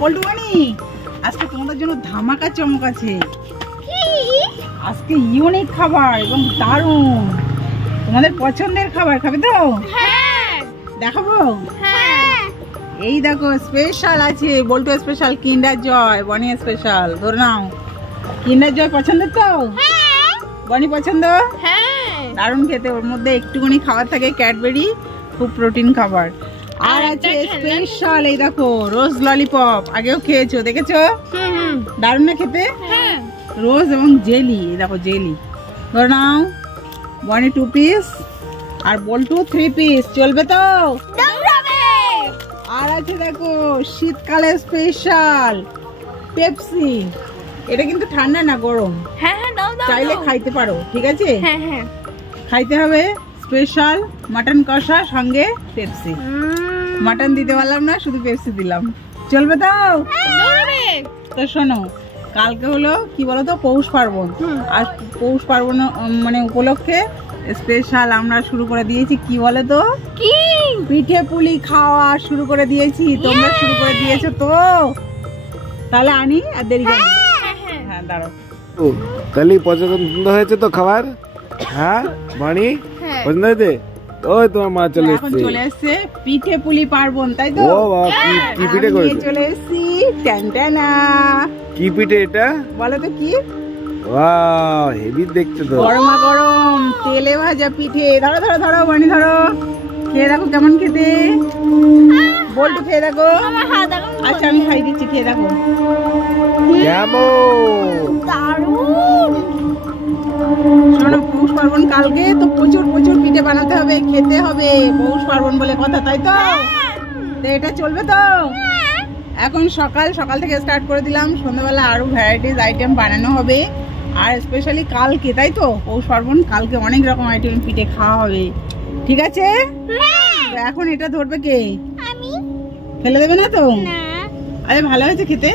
বল্টু বানি, আজকে তোমাদের জন্য ধামাকা চমক আছে। আজকে ইউনিক খাবার এবং দারুণ, তোমাদের পছন্দের খাবার। খাবে তো? দেখাবো। এই দেখো স্পেশাল আছে, বল্টু স্পেশাল, কিন্ডার জয়, বনি স্পেশাল। ধরে নাও, কিন্ডার জয় পছন্দের তো? বনি পছন্দ? দারুণ খেতে। ওর মধ্যে একটুখানি খাবার থাকে ক্যাডবেরি, খুব প্রোটিন খাবার। আর আছে স্পেশাল, এই দেখো রোজ ললিপপ। আগেও খেয়েছো, দেখেছো? দারুণ না খেতে? রোজ এবং জেলি, এই দেখো জেলি। ধরে নাও, বনি 2 পিস আর বল্টু 3 পিস। চলবে তো? আর আছে দেখো শীতকালে স্পেশাল পেপসি। এটা কিন্তু ঠান্ডা না, গরম। চাইলে খাইতে পারো, ঠিক আছে? খাইতে হবে। স্পেশাল মাটন কষা সঙ্গে পেপসি। মাটন দিতে পারলাম না, শুধু পেপসি দিলাম। চলবে তো? তো শোনো, কালকে হলো কি বলতো, পৌষ পার্বণ। আর পৌষ পার্বণ মানে উপলক্ষে স্পেশাল আমরা শুরু করে দিয়েছি, কি বলে তো, পিঠে পুলি খাওয়া শুরু করে দিয়েছি। তোমরা শুরু করে দিয়েছো তো? তাহলে আনি, আর দেরি করো। হ্যাঁ দাঁড়াও। কালি পছন্দ হয়েছে তো খাবার? হ্যাঁ বানি পছন্দ হয়েছে? ওই তোমার মা চলে এখন চলে এসেছে পিঠে পুলি পার্বণ, তাই তো? ও বাবা, কি পিঠে করেছে? চলে এসেছি। টানটানা। কি পিঠে এটা? বলো তো কি? ওয়াও, হেভি দেখতে তো। গরমা গরম তেলে ভাজা পিঠে। ধরো ধরো ধরো বানি, ধরো। খেয়ে দেখো কেমন খেতে। বল্টু খেয়ে দেখো। আচ্ছা আমি খাই দিচ্ছি, খেয়ে দেখো কেমন। শোনো, পৌষ পার্বণ কালকে তো, প্রচুর প্রচুর পিঠে বানাতে হবে, খেতে হবে। পৌষ পার্বণ বলে কথা, তাই তো? এটা চলবে তো? এখন সকাল থেকে স্টার্ট করে দিলাম। সন্ধ্যাবেলা আরো ভ্যারাইটিস আইটেম বানানো হবে। আর স্পেশালি কালকে, তাই তো? পৌষ পার্বণ কালকে অনেক রকম আইটেম পিঠে খাওয়া হবে, ঠিক আছে? এখন এটা ধরবে কে? ফেলে দেবে না তো? আরে ভালো হয়েছে খেতে?